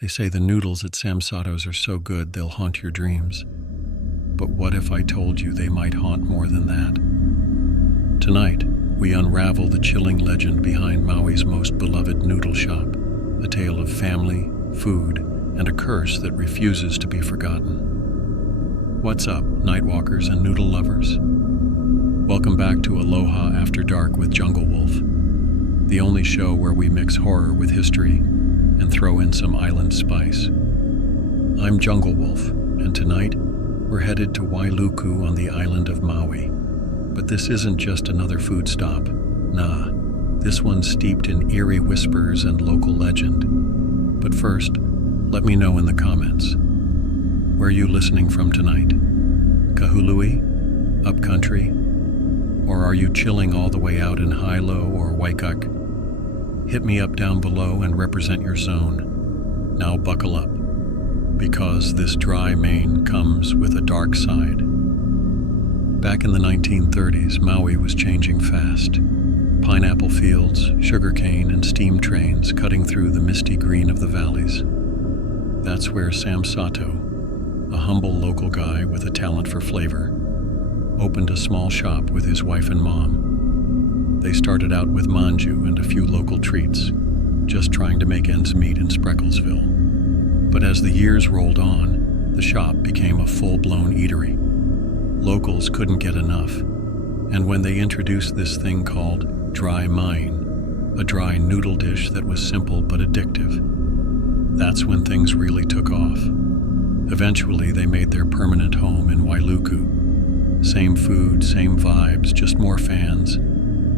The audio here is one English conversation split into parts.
They say the noodles at Sam Sato's are so good they'll haunt your dreams. But what if I told you they might haunt more than that? Tonight, we unravel the chilling legend behind Maui's most beloved noodle shop, a tale of family, food, and a curse that refuses to be forgotten. What's up, nightwalkers and noodle lovers? Welcome back to Aloha After Dark with Jungle Wolf, the only show where we mix horror with history and throw in some island spice. I'm Jungle Wolf, and tonight we're headed to Wailuku on the island of Maui. But this isn't just another food stop. Nah, this one's steeped in eerie whispers and local legend. But first, let me know in the comments. Where are you listening from tonight? Kahului? Upcountry? Or are you chilling all the way out in Hilo or Waikik? Hit me up down below and represent your zone. Now buckle up, because this dry Maine comes with a dark side. Back in the 1930s, Maui was changing fast. Pineapple fields, sugarcane, and steam trains cutting through the misty green of the valleys. That's where Sam Sato, a humble local guy with a talent for flavor, opened a small shop with his wife and mom. They started out with manju and a few local treats, just trying to make ends meet in Sprecklesville. But as the years rolled on, the shop became a full-blown eatery. Locals couldn't get enough, and when they introduced this thing called dry mine, a dry noodle dish that was simple but addictive, that's when things really took off. Eventually, they made their permanent home in Wailuku. Same food, same vibes, just more fans.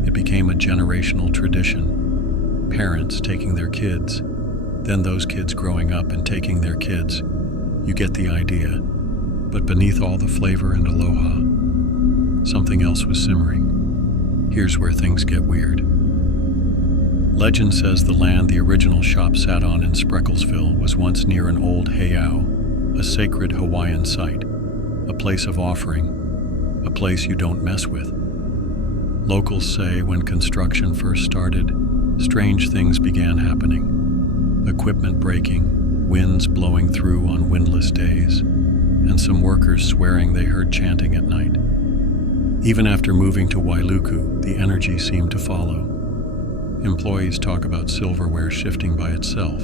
It became a generational tradition. Parents taking their kids, then those kids growing up and taking their kids. You get the idea. But beneath all the flavor and aloha, something else was simmering. Here's where things get weird. Legend says the land the original shop sat on in Sprecklesville was once near an old heiau, a sacred Hawaiian site, a place of offering, a place you don't mess with. Locals say when construction first started, strange things began happening. Equipment breaking, winds blowing through on windless days, and some workers swearing they heard chanting at night. Even after moving to Wailuku, the energy seemed to follow. Employees talk about silverware shifting by itself,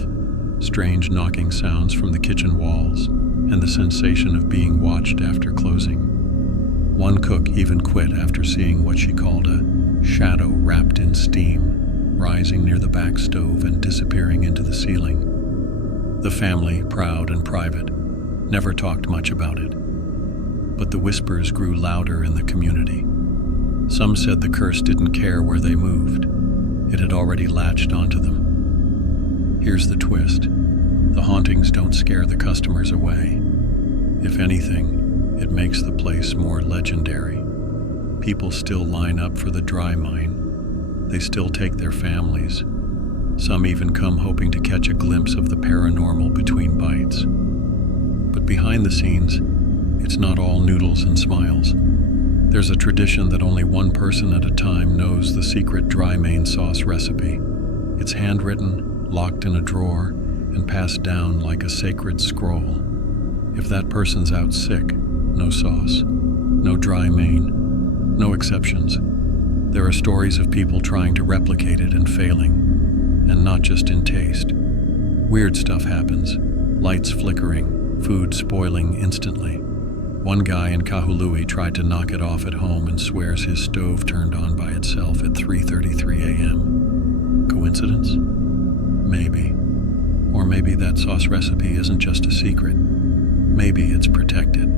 strange knocking sounds from the kitchen walls, and the sensation of being watched after closing. One cook even quit after seeing what she called a shadow wrapped in steam, rising near the back stove and disappearing into the ceiling. The family, proud and private, never talked much about it. But the whispers grew louder in the community. Some said the curse didn't care where they moved. It had already latched onto them. Here's the twist. The hauntings don't scare the customers away. If anything, it makes the place more legendary. People still line up for the dry mine. They still take their families. Some even come hoping to catch a glimpse of the paranormal between bites. But behind the scenes, it's not all noodles and smiles. There's a tradition that only one person at a time knows the secret dry Maine sauce recipe. It's handwritten, locked in a drawer, and passed down like a sacred scroll. If that person's out sick, no sauce, no dry Maine, no exceptions. There are stories of people trying to replicate it and failing, and not just in taste. Weird stuff happens, lights flickering, food spoiling instantly. One guy in Kahului tried to knock it off at home and swears his stove turned on by itself at 3:33 a.m. Coincidence? Maybe. Or maybe that sauce recipe isn't just a secret. Maybe it's protected.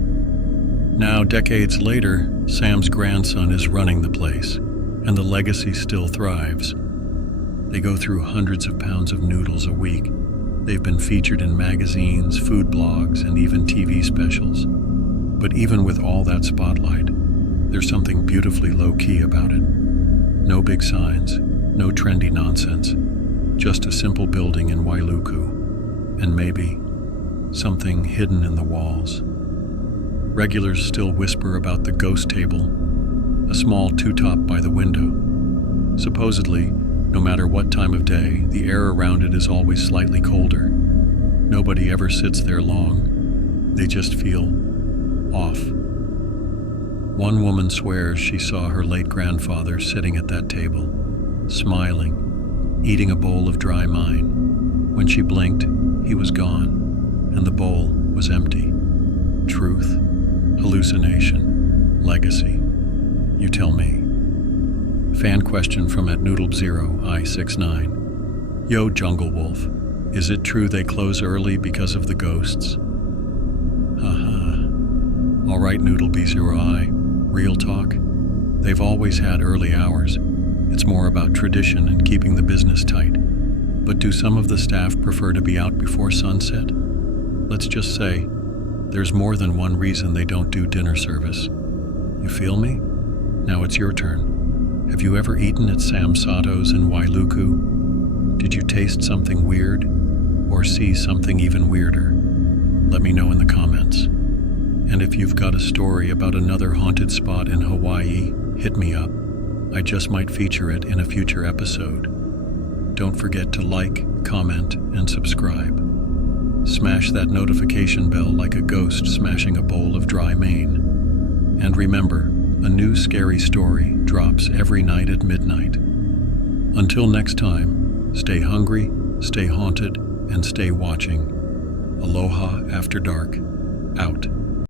Now, decades later, Sam's grandson is running the place, and the legacy still thrives. They go through hundreds of pounds of noodles a week. They've been featured in magazines, food blogs, and even TV specials. But even with all that spotlight, there's something beautifully low-key about it. No big signs, no trendy nonsense, just a simple building in Wailuku, and maybe something hidden in the walls. Regulars still whisper about the ghost table, a small two-top by the window. Supposedly, no matter what time of day, the air around it is always slightly colder. No Nobody ever sits there long. They just feel off. One woman swears she saw her late grandfather sitting at that table, smiling, eating a bowl of dry mine. When she blinked, he was gone, and the bowl was empty. Truth, hallucination, legacy. You tell me. Fan question from @Noodle0I69. Yo, Jungle Wolf, is it true they close early because of the ghosts? Haha. Alright, Noodle B0I, real talk. They've always had early hours. It's more about tradition and keeping the business tight. But do some of the staff prefer to be out before sunset? Let's just say, there's more than one reason they don't do dinner service. You feel me? Now it's your turn. Have you ever eaten at Sam Sato's in Wailuku? Did you taste something weird? Or see something even weirder? Let me know in the comments. And if you've got a story about another haunted spot in Hawaii, hit me up. I just might feature it in a future episode. Don't forget to like, comment, and subscribe. Smash that notification bell like a ghost smashing a bowl of dry mane. And remember, a new scary story drops every night at midnight. Until next time, stay hungry, stay haunted, and stay watching. Aloha After Dark, out.